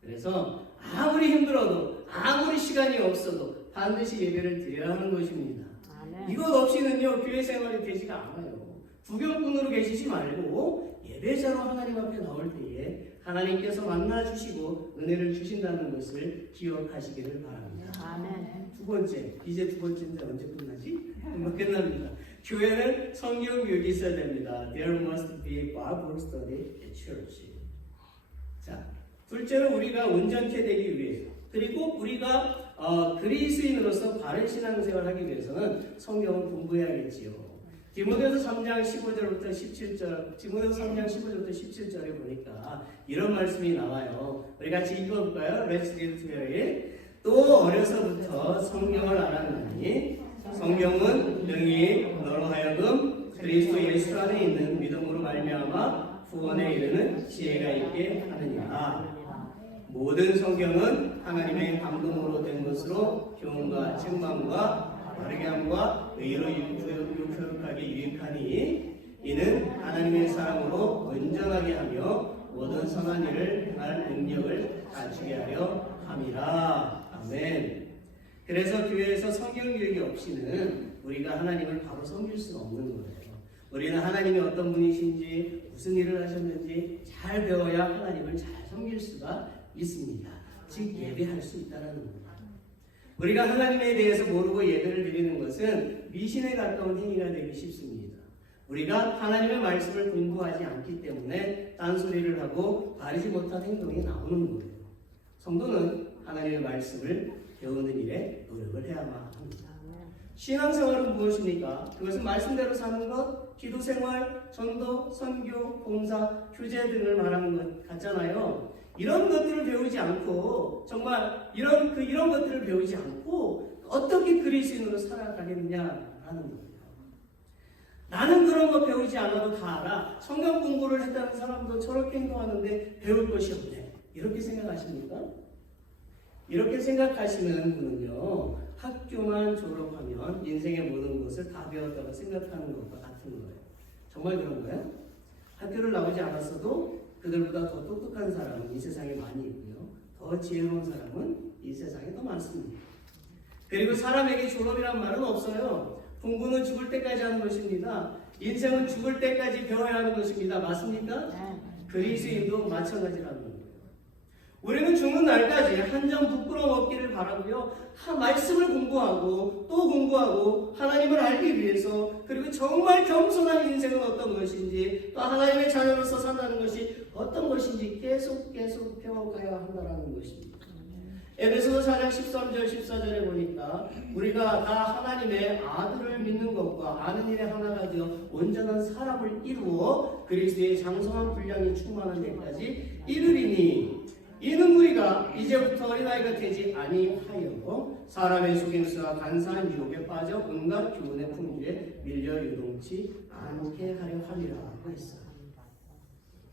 그래서 아무리 힘들어도 아무리 시간이 없어도 반드시 예배를 드려야 하는 것입니다. 이것 없이는요 교회 생활이 되지가 않아요. 구경꾼으로 계시지 말고 예배자로 하나님 앞에 나올 때에 하나님께서 만나주시고 은혜를 주신다는 것을 기억하시기를 바랍니다. 아멘. 두 번째, 이제 두 번째인데 언제 끝나지? 금방 끝납니다. 교회는 성경 교육이 있어야 됩니다. There must be a Bible study at church. 자, 둘째로 우리가 온전케 되기 위해서, 그리고 우리가 그리스인으로서 바른 신앙생활을 하기 위해서는 성경을 공부해야겠지요. 디모데후서 3장 15절부터 17절, 디모데후서 3장 15절부터 17절에 보니까 이런 말씀이 나와요. 우리 같이 읽어볼까요? Let's read together. 또 어려서부터 성경을 알았나니 성경은 능히 너로 하여금 그리스도 예수 안에 있는 믿음으로 말미암아 구원에 이르는 지혜가 있게 하느니라. 모든 성경은 하나님의 감동으로 된 것으로 교훈과 책망과 바르게 함과 의로 교육하게 유익하니 이는 하나님의 사랑으로 온전하게 하며 모든 선한 일을 행할 능력을 갖추게 하려 함이라. 아멘. 그래서 교회에서 성경 교육이 없이는 우리가 하나님을 바로 섬길 수 없는 거예요. 우리는 하나님이 어떤 분이신지 무슨 일을 하셨는지 잘 배워야 하나님을 잘 섬길 수가 있습니다. 즉 예배할 수 있다는 겁니다. 우리가 하나님에 대해서 모르고 예배를 드리는 것은 미신에 가까운 행위가 되기 쉽습니다. 우리가 하나님의 말씀을 공부하지 않기 때문에 딴소리를 하고 바르지 못한 행동이 나오는 거예요. 성도는 하나님의 말씀을 배우는 일에 노력을 해야만 합니다. 신앙생활은 무엇입니까? 그것은 말씀대로 사는 것, 기도생활, 전도, 선교, 봉사, 교제 등을 말하는 것 같잖아요. 이런 것들을 배우지 않고 정말 이런 것들을 배우지 않고 어떻게 그리스도인으로 살아가겠느냐라는 거예요. 나는 그런 거 배우지 않아도 다 알아. 성경 공부를 했다는 사람도 저렇게 행동하는데 배울 것이 없네. 이렇게 생각하십니까? 이렇게 생각하시는 분은요, 학교만 졸업하면 인생의 모든 것을 다 배웠다고 생각하는 것과 같은 거예요. 정말 그런가요? 학교를 나오지 않았어도 그들보다 더 똑똑한 사람은 이 세상에 많이 있고요. 더 지혜로운 사람은 이 세상에 더 많습니다. 그리고 사람에게 졸업이란 말은 없어요. 공부는 죽을 때까지 하는 것입니다. 인생은 죽을 때까지 배워야 하는 것입니다. 맞습니까? 그리스도인도 마찬가지라는 거예요. 우리는 죽는 날까지 한 점 부끄러움 없기를 바라고요. 말씀을 공부하고 또 공부하고 하나님을 알기 위해서, 그리고 정말 겸손한 인생은 어떤 것인지, 또 하나님의 자녀로서 산다는 것이 어떤 것인지 계속 배워가야 한다는 것입니다. 에베소서 4장 13절 14절에 보니까 우리가 다 하나님의 아들을 믿는 것과 아는 일에 하나가 되어 온전한 사람을 이루어 그리스도의 장성한 분량이 충만한 데까지 이르리니, 이는 우리가 이제부터 어린아이가 되지 아니하여 사람의 속임수와 간사한 유혹에 빠져 온갖 교훈의 풍주에 밀려 요동치 않게 하려 함이라고 했어요.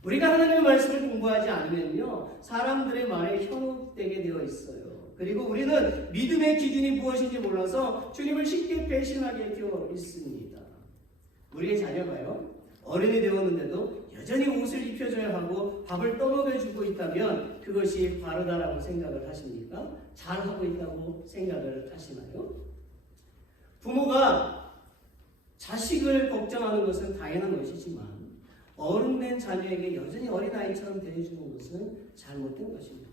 우리가 하나님의 말씀을 공부하지 않으면요, 사람들의 말에 현혹되게 되어 있어요. 그리고 우리는 믿음의 기준이 무엇인지 몰라서 주님을 쉽게 배신하게 되어 있습니다. 우리의 자녀가요, 어른이 되었는데도 여전히 옷을 입혀줘야 하고 밥을 떠먹여주고 있다면 그것이 바르다라고 생각을 하십니까? 잘하고 있다고 생각을 하시나요? 부모가 자식을 걱정하는 것은 당연한 것이지만 어른된 자녀에게 여전히 어린아이처럼 대해주는 것은 잘못된 것입니다.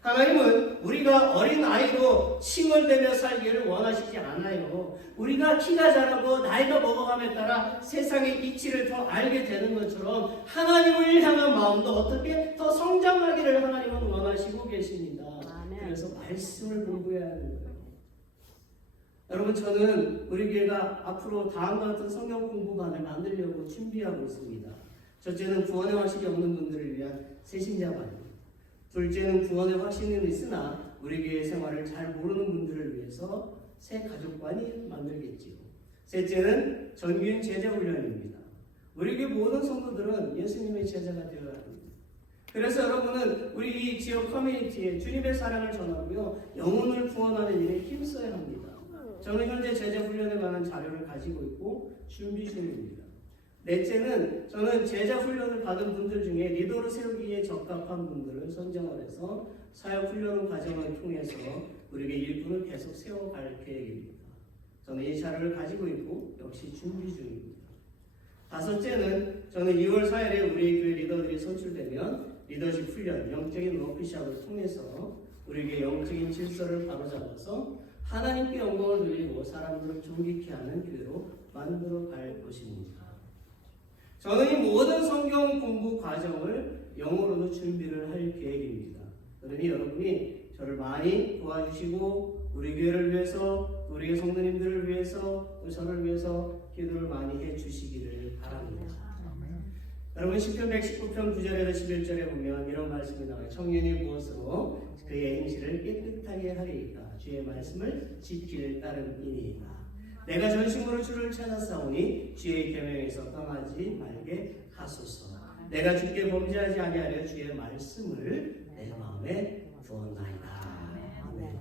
하나님은 우리가 어린아이로 칭얼대며 살기를 원하시지 않아요. 우리가 키가 자라고 나이가 먹어감에 따라 세상의 이치를 더 알게 되는 것처럼 하나님을 향한 마음도 어떻게 더 성장하기를 하나님은 원하시고 계십니다. 그래서 말씀을 공부해야 하는 거예요. 여러분, 저는 우리 교회가 앞으로 다음과 같은 성경 공부반을 만들려고 준비하고 있습니다. 첫째는 구원의 확신이 없는 분들을 위한 새신자반입니다. 둘째는 구원의 확신은 있으나 우리 교회 생활을 잘 모르는 분들을 위해서 새 가족반이 만들겠지요. 셋째는 정규인 제자 훈련입니다. 우리 교회 모든 성도들은 예수님의 제자가 되어야 합니다. 그래서 여러분은 우리 이 지역 커뮤니티에 주님의 사랑을 전하고요, 영혼을 구원하는 일에 힘써야 합니다. 저는 현재 제자 훈련에 관한 자료를 가지고 있고 준비 중입니다. 넷째는 저는 제자 훈련을 받은 분들 중에 리더로 세우기에 적합한 분들을 선정을 해서 사역 훈련 과정을 통해서 우리에게 일꾼을 계속 세워갈 계획입니다. 저는 이 자료를 가지고 있고 역시 준비 중입니다. 다섯째는 저는 2월 4일에 우리 교회 리더들이 선출되면 리더십 훈련, 영적인 워크숍을 통해서 우리에게 영적인 질서를 바로잡아서 하나님께 영광을 돌리고 사람들을 존귀케 하는 교회로 만들어 갈 것입니다. 저는 이 모든 성경 공부 과정을 영어로도 준비를 할 계획입니다. 그러니 여러분이 저를 많이 도와주시고 우리 교회를 위해서, 우리 성도님들을 위해서, 또 저를 위해서 기도를 많이 해주시기를 바랍니다. 여러분, 시편 119편 9절에서 11절에 보면 이런 말씀이 나와요. 청년이 무엇으로 그의 행실을 깨끗하게 하리이까? 주의 말씀을 지킬 따름이니이다. 내가 전심으로 주를 찾았사오니 주의 계명에서 떠나지 말게 하소서. 내가 주께 범죄하지 아니하려 주의 말씀을 내 마음에 두었나이다. 아멘.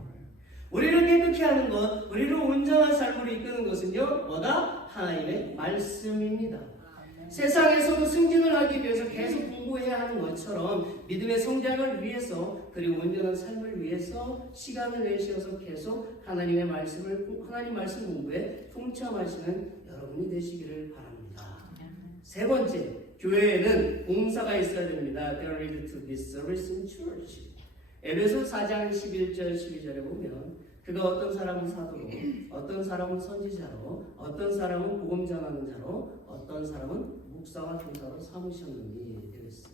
우리를 깨끗게 하는 것, 우리를 온전한 삶으로 이끄는 것은요, 뭐다? 하나님의 말씀입니다. 세상에서도 승진을 하기 위해서 계속 공부해야 하는 것처럼 믿음의 성장을 위해서, 그리고 온전한 삶을 위해서 시간을 내셔서 계속 하나님 말씀 공부에 동참하시는 여러분이 되시기를 바랍니다. 세 번째, 교회에는 봉사가 있어야 됩니다. There is to be service in church. 에베소 4장 11절 12절에 보면 그가 어떤 사람은 사도로, 어떤 사람은 선지자로, 어떤 사람은 복음 전하는 자로, 어떤 사람은 목사와 교사로 삼으셨느니 되었어요.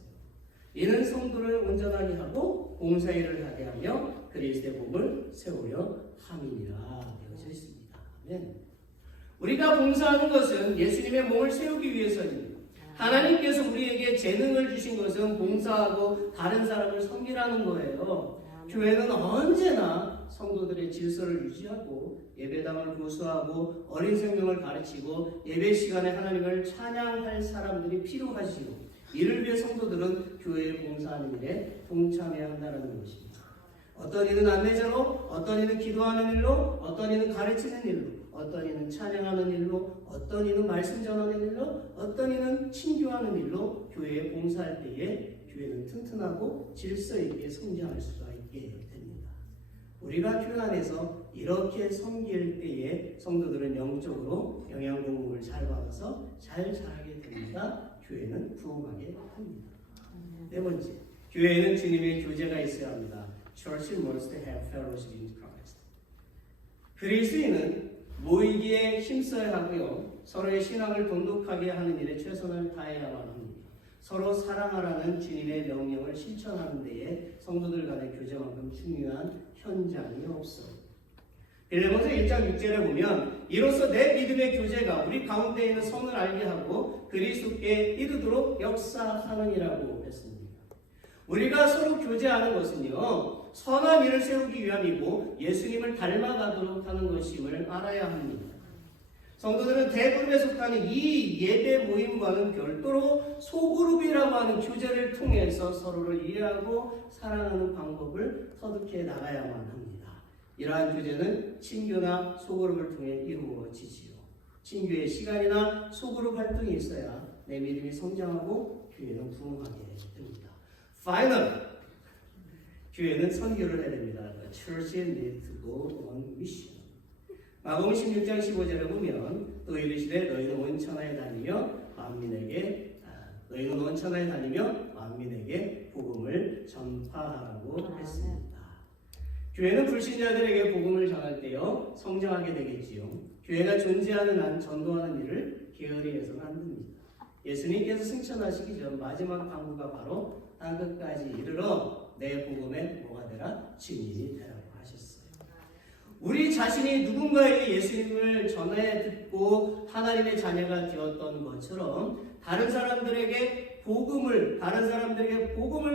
이는 성도를 온전하게 하고 봉사일을 하게 하며 그리스도의 몸을 세우려 함이니라 되어져 있습니다. 아멘. 우리가 봉사하는 것은 예수님의 몸을 세우기 위해서입니다. 하나님께서 우리에게 재능을 주신 것은 봉사하고 다른 사람을 섬기라는 거예요. 교회는 언제나 성도들의 질서를 유지하고 예배당을 보수하고 어린 생명을 가르치고 예배 시간에 하나님을 찬양할 사람들이 필요하지요. 이를 위해 성도들은 교회에 봉사하는 일에 동참해야 한다는 것입니다. 어떤 이는 안내자로, 어떤 이는 기도하는 일로, 어떤 이는 가르치는 일로, 어떤 이는 찬양하는 일로, 어떤 이는 말씀 전하는 일로, 어떤 이는 친교하는 일로 교회에 봉사할 때에 교회는 튼튼하고 질서 있게 성장할 수가 있게 됩니다. 우리가 교회 안에서 이렇게 섬길 때에 성도들은 영적으로 영양 공급을 잘 받아서 잘 자라게 됩니다. 교회는 부흥하게 합니다. 네 번째, 교회에는 주님의 교제가 있어야 합니다. Church must have fellowship in Christ. 그리스도인은 모이기에 힘써야 하고요, 서로의 신앙을 돈독하게 하는 일에 최선을 다해야만 합니다. 서로 사랑하라는 주님의 명령을 실천하는 데에 성도들 간의 교제만큼 중요한 현장이 없어요. 빌레몬서 1장 6절에 보면 이로써 내 믿음의 교제가 우리 가운데 있는 성을 알게 하고 그리스도께 이르도록 역사하느니라고 했습니다. 우리가 서로 교제하는 것은요, 선한 일을 세우기 위함이고 예수님을 닮아가도록 하는 것임을 알아야 합니다. 성도들은 대그룹에 속하는 이 예배 모임과는 별도로 소그룹이라고 하는 교제를 통해서 서로를 이해하고 사랑하는 방법을 터득해 나가야만 합니다. 이러한 교제는 친교나 소그룹을 통해 이루어지지요. 친교의 시간이나 소그룹 활동이 있어야 내 믿음이 성장하고 교회는 부흥하게 됩니다. Final, 교회는 선교를 해야 됩니다. The church needs to go on mission. 마가복음 16장 15절에 보면 또 이르시되 너희는 온 천하에 다니며 만민에게 복음을 전파하라고 했습니다. 교회는 불신자들에게 복음을 전할 때요 성장하게 되겠지요. 교회가 존재하는 한 전도하는 일을 게으리 해서는 안 됩니다. 예수님께서 승천하시기 전 마지막 당부가 바로 땅끝까지 이르러 내 복음에 뭐가 되라? 증인이 되라고 하셨어요. 우리 자신이 누군가에게 예수님을 전해 듣고 하나님의 자녀가 되었던 것처럼 다른 사람들에게 복음을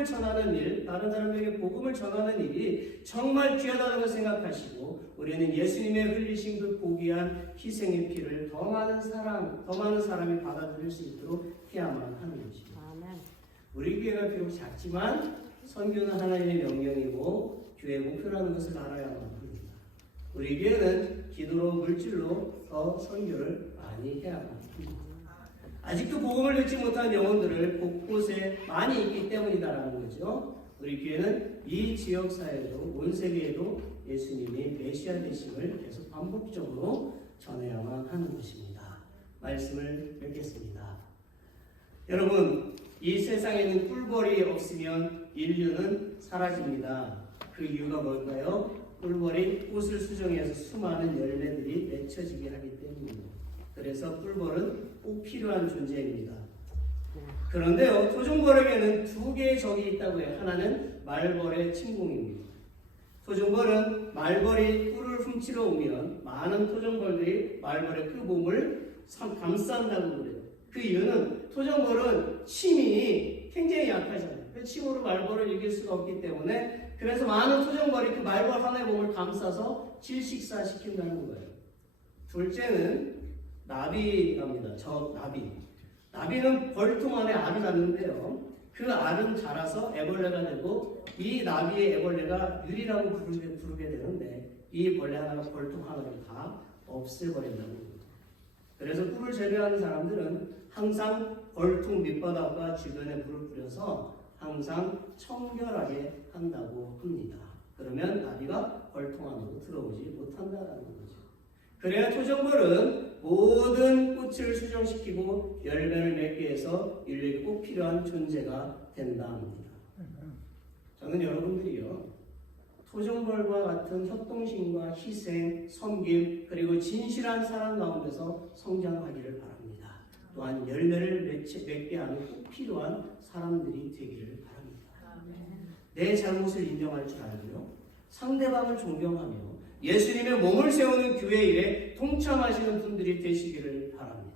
전하는 일, 다른 사람들에게 복음을 전하는 일이 정말 귀하다는 걸 생각하시고 우리는 예수님의 흘리신 그 고귀한 희생의 피를 더 많은 사람이 받아들일 수 있도록 해야만 하는 것입니다. 우리 교회가 비록 작지만 선교는 하나님의 명령이고 교회의 목표라는 것을 알아야만 합니다. 우리 교회는 기도로 물질로 더 선교를 많이 해야만 합니다. 아직도 복음을 듣지 못한 영혼들을 곳곳에 많이 있기 때문이다라는 거죠. 우리 교회는 이 지역 사회도 온 세계에도 예수님이 메시아 되심을 계속 반복적으로 전해야만 하는 것입니다. 말씀을 맺겠습니다. 여러분, 이 세상에는 꿀벌이 없으면 인류는 사라집니다. 그 이유가 뭘까요? 꿀벌이 꽃을 수정해서 수많은 열매들이 맺혀지게 하기 때문입니다. 그래서 꿀벌은 꼭 필요한 존재입니다. 그런데요, 토종벌에게는 두 개의 적이 있다고 해요. 하나는 말벌의 침공입니다. 토종벌은 말벌이 꿀을 훔치러 오면 많은 토종벌들이 말벌의 그 몸을 감싼다고 그래요. 그 이유는 토종벌은 침이 굉장히 약하잖아요. 그 침으로 말벌을 이길 수가 없기 때문에 그래서 많은 토종벌이 그 말벌 하나의 몸을 감싸서 질식사시킨다는 거예요. 둘째는 나비랍니다. 나비는 벌통 안에 알을 낳는데요. 그 알은 자라서 애벌레가 되고 이 나비의 애벌레가 유리라고 부르게 되는데 이 벌레 하나가 벌통 하나를 다 없애버린다는 겁니다. 그래서 꿀을 재배하는 사람들은 항상 벌통 밑바닥과 주변에 불을 뿌려서 항상 청결하게 한다고 합니다. 그러면 나비가 벌통 안으로 들어오지 못한다는 거죠. 그래야 토종벌은 모든 꽃을 수정시키고 열매를 맺게 해서 인류에게 꼭 필요한 존재가 된다 합니다. 저는 여러분들이요 토종벌과 같은 협동심과 희생, 섬김 그리고 진실한 사랑 가운데서 성장하기를 바랍니다. 또한 열매를 맺게 하는 꼭 필요한 사람들이 되기를 바랍니다. 내 잘못을 인정할 줄 알고요 상대방을 존경하며 예수님의 몸을 세우는 교회 일에 동참하시는 분들이 되시기를 바랍니다.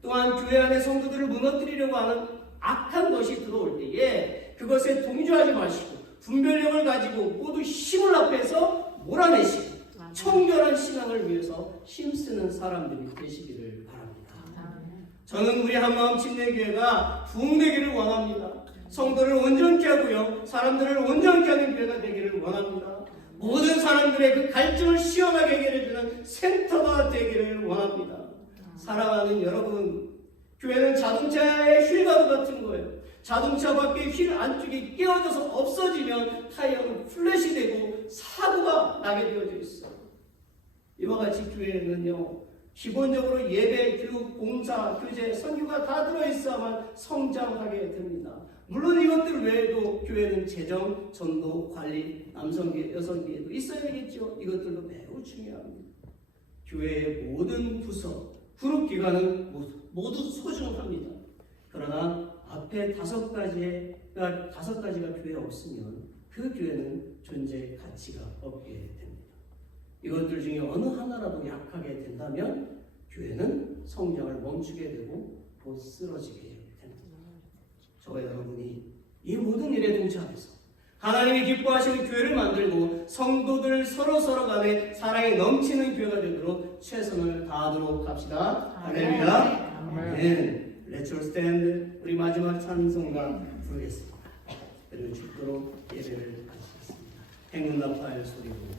또한 교회 안에 성도들을 무너뜨리려고 하는 악한 것이 들어올 때에 그것에 동조하지 마시고 분별력을 가지고 모두 힘을 합해서 몰아내시고 청결한 신앙을 위해서 힘쓰는 사람들이 되시기를 바랍니다. 저는 우리 한마음 침례교회가 부흥되기를 원합니다. 성도를 온전케 하고요 사람들을 온전케 하는 교회가 되기를 원합니다. 모든 사람들의 그 갈증을 시원하게 해결해주는 센터가 되기를 원합니다. 사랑하는 여러분, 교회는 자동차의 휠가드 같은 거예요. 자동차 밖에 휠 안쪽이 끼워져서 없어지면 타이어는 플랫이 되고 사고가 나게 되어져 있어요. 이와 같이 교회는요 기본적으로 예배, 교육, 봉사, 교제, 선교가 다 들어있어야만 성장하게 됩니다. 물론 이것들 외에도 교회는 재정, 전도, 관리, 남성교회, 여성교회도 있어야 되겠죠. 이것들도 매우 중요합니다. 교회의 모든 부서, 그룹기관은 모두 소중합니다. 그러나 앞에 다섯 가지가 교회에 없으면 그 교회는 존재 가치가 없게 됩니다. 이것들 중에 어느 하나라도 약하게 된다면 교회는 성장을 멈추게 되고 곧 쓰러지게 됩니다. 저와 여러분이 이 모든 일에 동참해서 하나님이 기뻐하시는 교회를 만들고 성도들 서로 간에 사랑이 넘치는 교회가 되도록 최선을 다하도록 합시다. 할렐루야. 아멘. Let's all stand. 우리 마지막 찬송가 부르겠습니다. 그리고 죽도록 예배를 마치겠습니다. 행운나팔 소리로.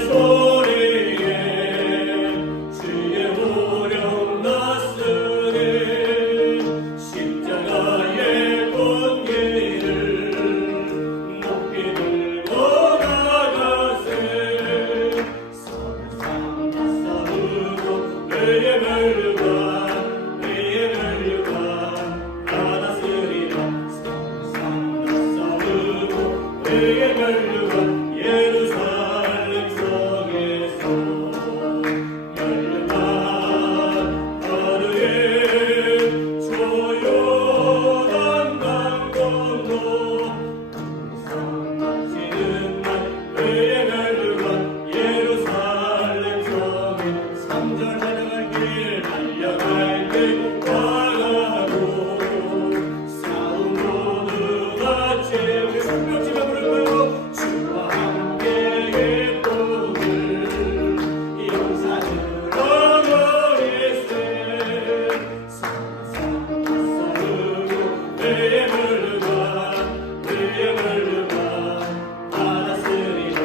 소리에 주의 오령 났으니 십자가의 꽃길을 높이 들고 나가세 서로 싸우고 의의 멸류관 받았으리라 싸우고 의의 멸류관 예루살렘 성에서 멸류관 하루에 조용한 강 건너 지는 날 의의 멸류관 예루살렘 성에 3절 달려갈 길 달려갈 길 나가고 싸움 모두가 채우게 성벽지가 부르고 주와 함께 예쁘들 용사들어 너희세 싸우고 의의 멸류관 받았으리라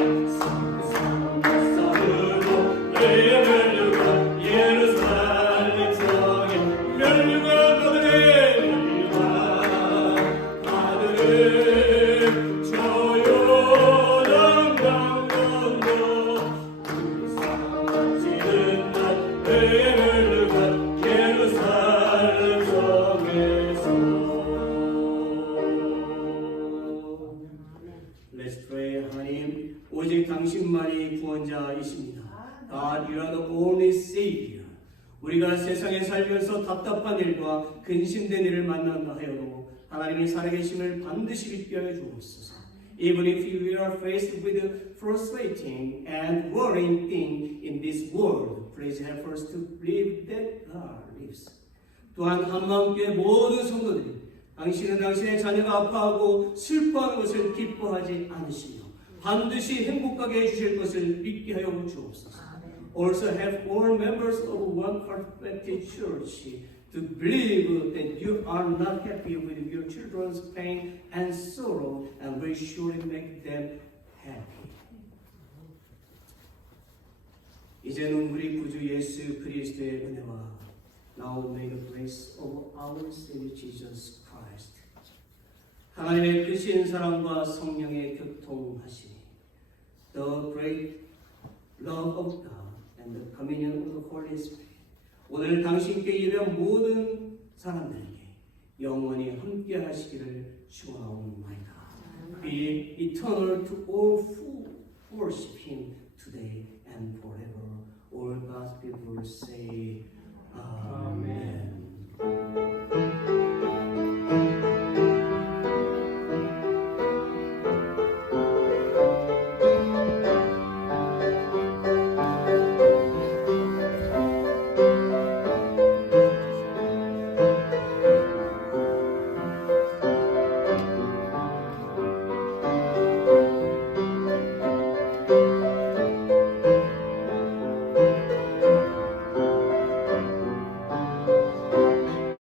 싸우고 의의 멸류관 예루살렘 성에 멸류관 받으래 멸류관 받으래 조용한 강 건너 지는 날 의의 멸류관 예루살렘 성에서 Let's pray. 하나님, 오직 당신만이 구원자이십니다. God, you are the only Savior. 우리가 세상에 살면서 답답한 일과 근심된 일을 만난다 하여도 하나님의 살아계심을 반드시 믿게 하여 주옵소서. Even if we are faced with a frustrating and worrying thing in this world, please help us to believe that God lives. 또한 한마음께 모든 성도들이 당신은 당신의 자녀가 아파하고 슬퍼하는 것을 기뻐하지 않으시며 반드시 행복하게 해주실 것을 믿게 하여 주옵소서. Also have all members of one perfected church to believe that you are not happy with your children's pain and sorrow and will surely make them happy. 이제는 우리 구주 예수 그리스도의 은혜와 Now may the grace of our Savior Jesus Christ, 하나님의 크신 사랑과 성령의 교통하심이, the great love of God and the communion of the Holy Spirit, 오늘 당신께 예배한 모든 사람들에게 영원히 함께 하시기를 축원하옵나이다. Be eternal to all who worship Him today and forever. All God's people say, Amen.